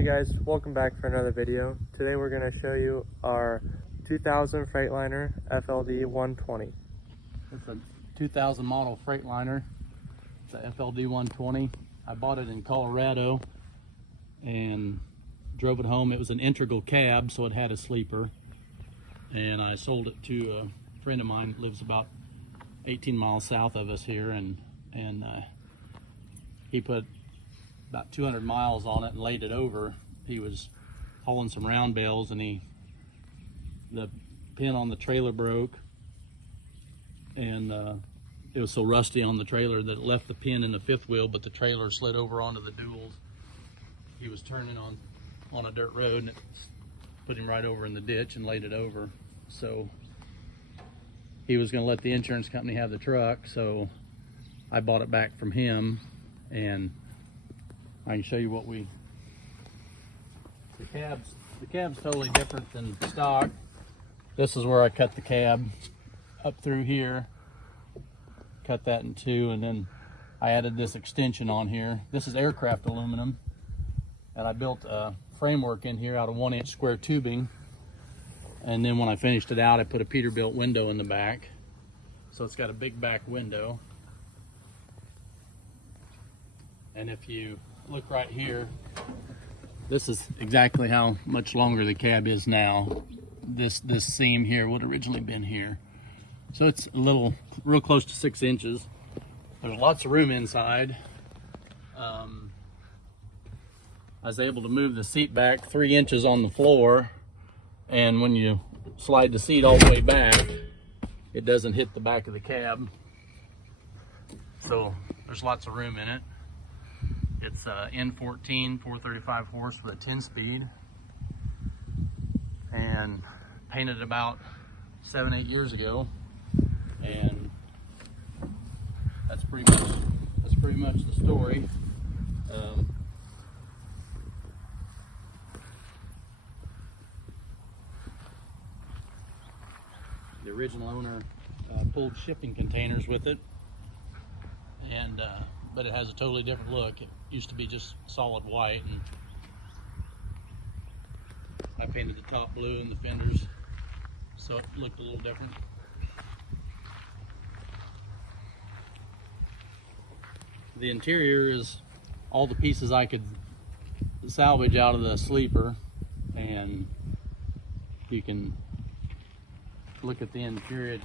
Hey guys, welcome back for another video. Today we're going to show you our 2000 Freightliner FLD 120. It's a 2000 model Freightliner. It's a FLD 120. I bought it in Colorado and drove it home. It was an integral cab, so it had a sleeper. And I sold it to a friend of mine that lives about 18 miles south of us here, and he put about 200 miles on it and laid it over. He was hauling some round bales, and the pin on the trailer broke, and it was so rusty on the trailer that it left the pin in the fifth wheel, but the trailer slid over onto the duals. He was turning on a dirt road, and it put him right over in the ditch and laid it over. So he was going to let the insurance company have the truck, so I bought it back from him, and I can show you what the cab's totally different than stock. This is where I cut the cab up through here, cut that in two, and then I added this extension on here. This is aircraft aluminum, and I built a framework in here out of 1-inch square tubing, and then when I finished it out, I put a Peterbilt window in the back, so it's got a big back window. And if you look right here, this is exactly how much longer the cab is now. This seam here would originally been here, so it's real close to 6 inches. There's lots of room inside. I was able to move the seat back 3 inches on the floor, and when you slide the seat all the way back, it doesn't hit the back of the cab, so there's lots of room in it. It's N14 435 horse with a 10-speed, and painted about 7-8 years ago, and that's pretty much the story. The original owner pulled shipping containers with it, and but it has a totally different look. It used to be just solid white, and I painted the top blue and the fenders, so it looked a little different. The interior is all the pieces I could salvage out of the sleeper, and you can look at the interior.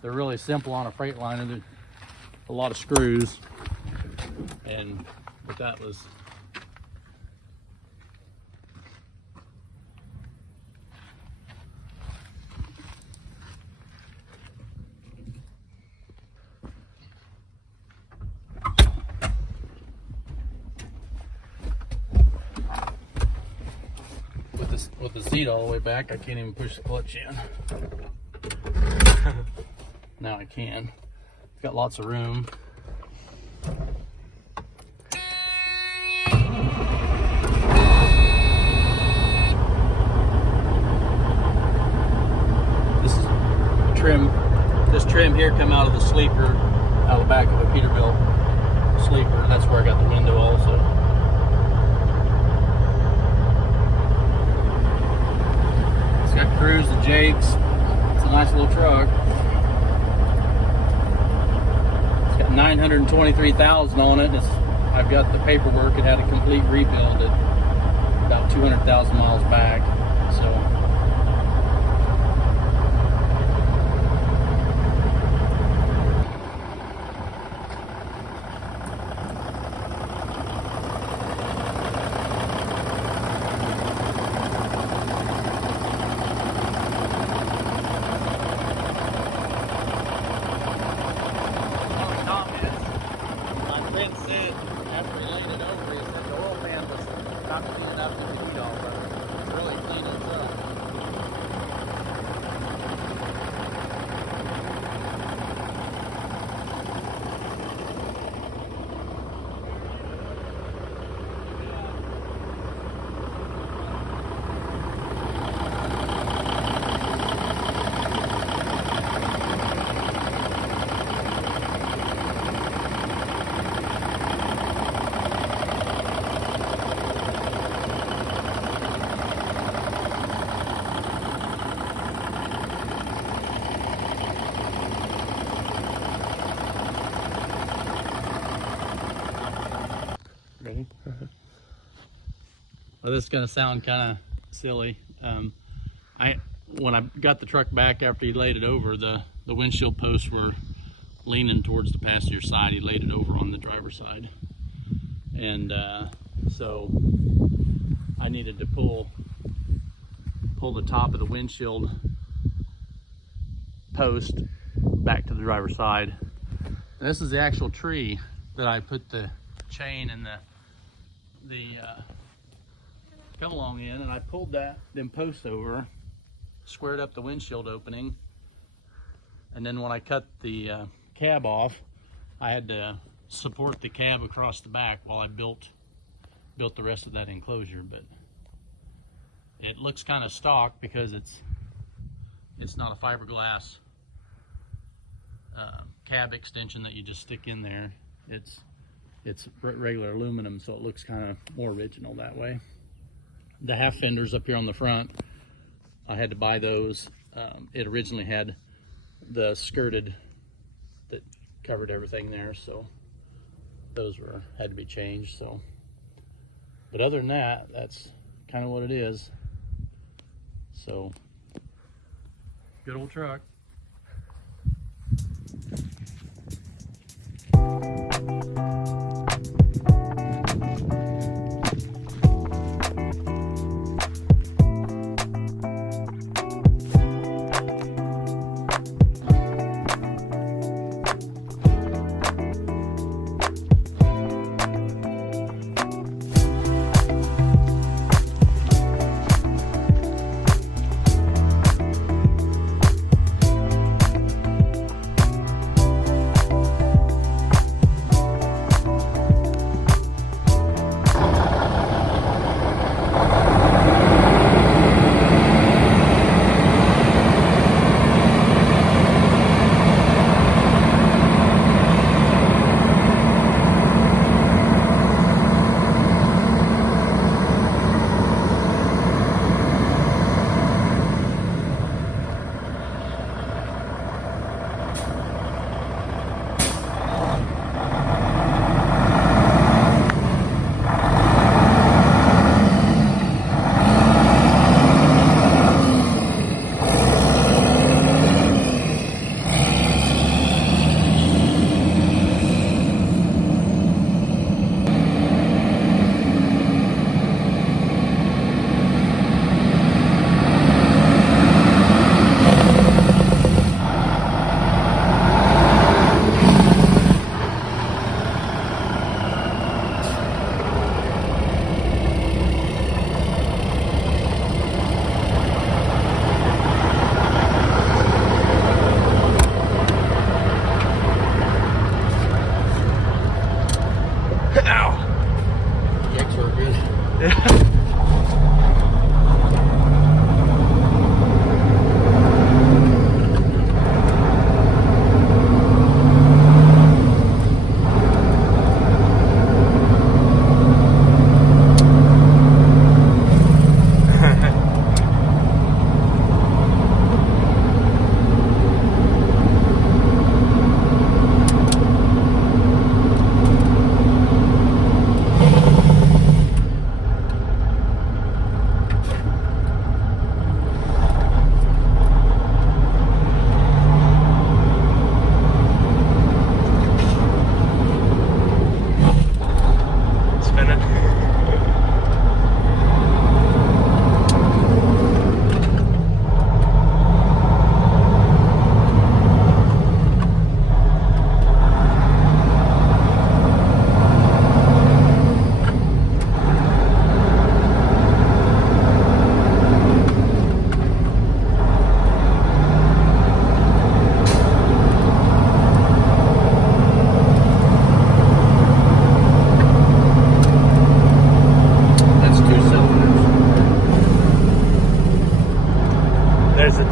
They're really simple on a Freightliner. They're a lot of screws, but that was with the seat all the way back. I can't even push the clutch in. Now I can. It's got lots of room. This trim here come out of the sleeper, out of the back of a Peterbilt sleeper. That's where I got the window also. It's got cruise and jakes. It's a nice little truck. It's got 923,000 on it. I've got the paperwork. It had a complete rebuild at about 200,000 miles back. So. After he laid it over, he said the oil pan was not clean enough to heat all of it. It's really clean itself. Well, this is gonna sound kind of silly. When I got the truck back after he laid it over, the windshield posts were leaning towards the passenger side. He laid it over on the driver's side, and so I needed to pull the top of the windshield post back to the driver's side. And this is the actual tree that I put the chain and the come along in, and I pulled them posts over, squared up the windshield opening, and then when I cut the cab off, I had to support the cab across the back while I built the rest of that enclosure. But it looks kind of stock because it's not a fiberglass cab extension that you just stick in there. It's regular aluminum, so it looks kind of more original that way. The half fenders up here on the front, I had to buy those. It originally had the skirted that covered everything there, so those had to be changed. So, but other than that, that's kind of what it is. So, good old truck.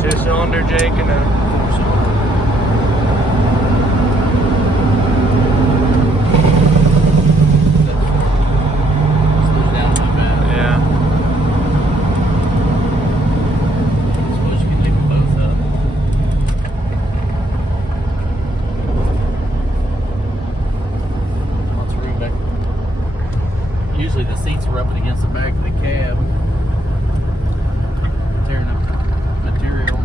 two-cylinder, Jake, and a usually the seats were up against the back of the cab, tearing up material.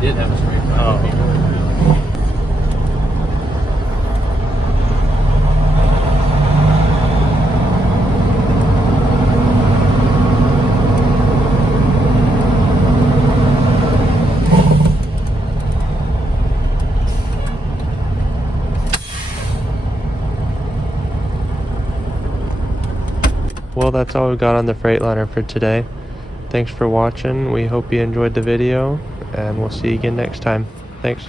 Did have a straight pipe. Oh. Well, that's all we've got on the Freightliner for today. Thanks for watching. We hope you enjoyed the video, and we'll see you again next time. Thanks.